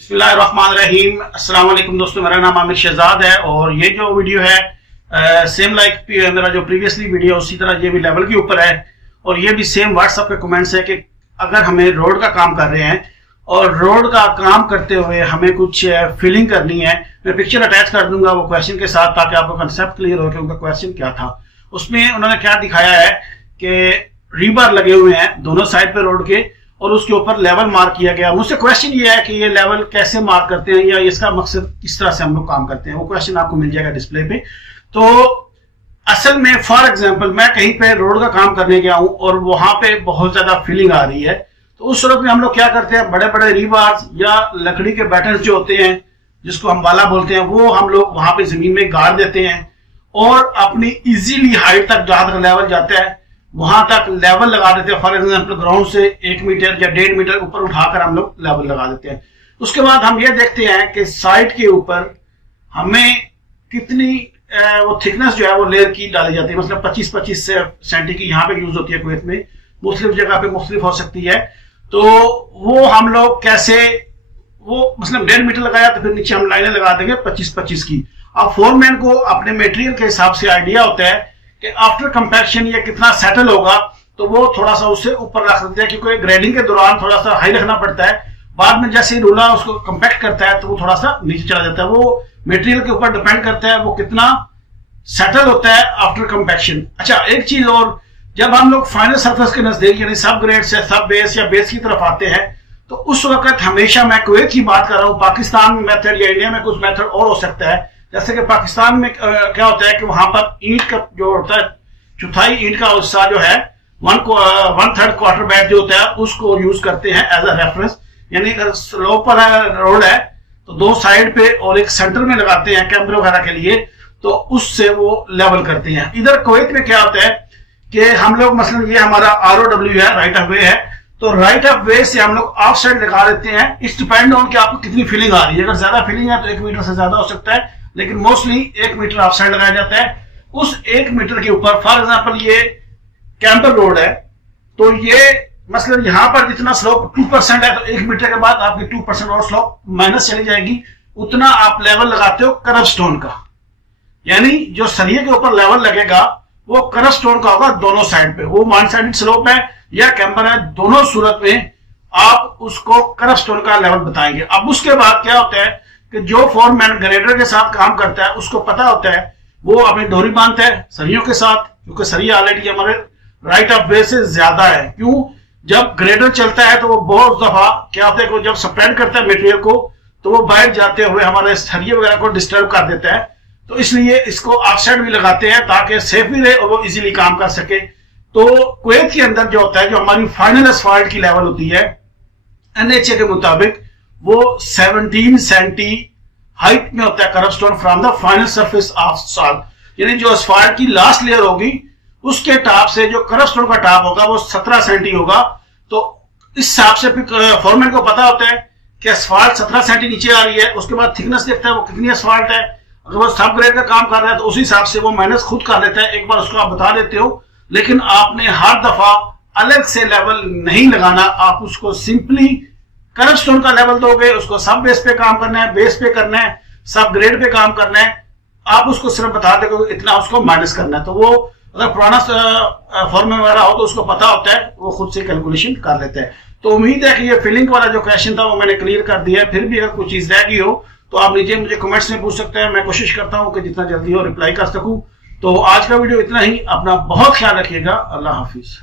बिस्मिल्लाहिर्रहमानिर्रहीम। अस्सलाम वालेकुम दोस्तों, मेरा नाम आमिर शहजाद है और ये जो वीडियो है सेम लाइक मेरा जो प्रीवियसली वीडियो उसी तरह ये भी लेवल के ऊपर है और ये भी सेम व्हाट्सएप पे कमेंट्स है कि अगर हमें रोड का काम कर रहे हैं और रोड का काम करते हुए हमें कुछ फीलिंग करनी है, मैं पिक्चर अटैच कर दूंगा वो क्वेश्चन के साथ ताकि आपको कंसेप्ट क्लियर हो कि उनका क्वेश्चन क्या था। उसमें उन्होंने क्या दिखाया है कि रीबार लगे हुए हैं दोनों साइड पे रोड के और उसके ऊपर लेवल मार्क किया गया। मुझसे क्वेश्चन ये है कि ये लेवल कैसे मार्क करते हैं या इसका मकसद किस तरह से हम लोग काम करते हैं, वो क्वेश्चन आपको मिल जाएगा डिस्प्ले पे। तो असल में फॉर एग्जांपल मैं कहीं पे रोड का काम करने गया हूं और वहां पे बहुत ज्यादा फीलिंग आ रही है, तो उस सूरत में हम लोग क्या करते हैं, बड़े बड़े रीबार्स या लकड़ी के बैटन्स जो होते हैं जिसको हम बाला बोलते हैं वो हम लोग वहां पे जमीन में गाड़ देते हैं और अपनी इजीली हाइट तक जहां तक लेवल जाता है वहां तक लेवल लगा देते हैं। फॉर एग्जाम्पल ग्राउंड से 1 मीटर या 1.5 मीटर ऊपर उठाकर हम लोग लेवल लगा देते हैं। उसके बाद हम ये देखते हैं कि साइड के ऊपर हमें कितनी वो थिकनेस जो है वो लेयर की डाली जाती है। मतलब 25-25 सेंटी की यहाँ पे यूज होती है कुवैत में, मुख्तलिफ जगह पे मुख्तलिफ हो सकती है। तो वो हम लोग कैसे वो मतलब 1.5 मीटर लगाया तो फिर नीचे हम लाइनें लगा देंगे 25-25 की। अब फोरमैन को अपने मटेरियल के हिसाब से आइडिया होता है कि आफ्टर कंपैक्शन ये कितना सेटल होगा, तो वो थोड़ा सा उससे ऊपर रख देते हैं क्योंकि ग्रेडिंग के दौरान थोड़ा सा हाई रखना पड़ता है। बाद में जैसे रूलर उसको कंपैक्ट करता है तो वो थोड़ा सा नीचे चला जाता है। वो मटेरियल के ऊपर डिपेंड करता है वो कितना सेटल होता है आफ्टर कंपैक्शन। अच्छा, एक चीज और, जब हम लोग फाइनल सरफेस के नजदीक यानी सब ग्रेड से सब बेस या बेस की तरफ आते हैं तो उस वक्त हमेशा मैं कुवैत की बात कर रहा हूं, पाकिस्तान में मेथड या इंडिया में कुछ मेथड और हो सकता है। जैसे कि पाकिस्तान में क्या होता है कि वहां पर ईंट का जो होता है, चौथाई ईंट का हिस्सा जो है 1/3 क्वार्टर बैट जो होता है उसको यूज करते हैं एज अ रेफरेंस। यानी अगर स्लोप पर रोड है तो 2 साइड पे और एक सेंटर में लगाते हैं कैमरे वगैरह के लिए, तो उससे वो लेवल करते हैं। इधर कुवैत में क्या होता है कि हम लोग मसलन ये हमारा ROW है, राइट ऑफ वे है, तो राइट ऑफ वे से हम लोग ऑफ साइड लगा देते हैं। इस डिपेंड ऑन कि आपको कितनी फीलिंग आ रही है। अगर ज्यादा फीलिंग है तो 1 मीटर से ज्यादा हो सकता है, लेकिन मोस्टली 1 मीटर ऑफ साइड लगाया जाता है। उस 1 मीटर के ऊपर फॉर एग्जांपल ये कैंपर रोड है तो ये मसलन यहां पर जितना स्लोप 2% है तो 1 मीटर के बाद आपकी 2% और स्लोप माइनस चली जाएगी। उतना आप लेवल लगाते हो कर्व स्टोन का, यानी जो सरिये के ऊपर लेवल लगेगा वो कर्व स्टोन का होगा दोनों साइड पे। वो वन साइडेड स्लोप है या कैंपर है, दोनों सूरत में आप उसको कर्व स्टोन का लेवल बताएंगे। अब उसके बाद क्या होता है कि जो फोरमैन ग्रेडर के साथ काम करता है उसको पता होता है वो अपनी डोरी बांधता है सरियों के साथ, क्योंकि सरिया ऑलरेडी हमारे राइट ऑफ वे से ज्यादा है। क्यों? जब ग्रेडर चलता है तो वो बहुत दफा क्या होता है कि जब स्प्रेड करता है मटेरियल को तो वो बाहर जाते हुए हमारे सरिये वगैरह को डिस्टर्ब कर देता है। तो इसलिए इसको ऑफसाइड भी लगाते हैं ताकि सेफ भी रहे और वो इजीली काम कर सके। तो कुवैत के अंदर जो होता है, जो हमारी फाइनल एस्फाल्ट की लेवल होती है NHA के मुताबिक वो 17 सेंटी हाइट में होता है curve stone from the final surface of salt. यानी जो एस्फाल्ट की लास्ट लेयर होगी उसके टॉप से जो कर्व स्टोन का टॉप होगा वो 17 सेंटी होगा। तो इस हिसाब से फोरमैन को पता होता है कि एस्फाल्ट 17 सेंटी नीचे आ रही है। उसके बाद थिकनेस देखता है वो कितनी एस्फाल्ट है। अगर वो सब ग्रेड का काम कर रहा है तो उसी हिसाब से वो माइनस खुद कर लेता है। एक बार उसको आप बता देते हो, लेकिन आपने हर दफा अलग से लेवल नहीं लगाना। आप उसको सिंपली कर्व स्टोन का लेवल दोगे, उसको सब बेस पे काम करना है, बेस पे करना है, सब ग्रेड पे काम करना है। आप उसको सिर्फ बता दोगे इतना उसको माइनस करना है। तो वो अगर पुराना फॉर्म वगैरह हो तो उसको पता होता है, वो खुद से कैलकुलेशन कर लेता है। तो उम्मीद है कि ये फिलिंग वाला जो क्वेश्चन था वो मैंने क्लियर कर दिया है। फिर भी अगर कोई चीज रह गई हो तो आप नीचे मुझे कमेंट्स में पूछ सकते हैं। मैं कोशिश करता हूं कि जितना जल्दी हो रिप्लाई कर सकूं। तो आज का वीडियो इतना ही। अपना बहुत ख्याल रखिएगा। अल्लाह हाफिज।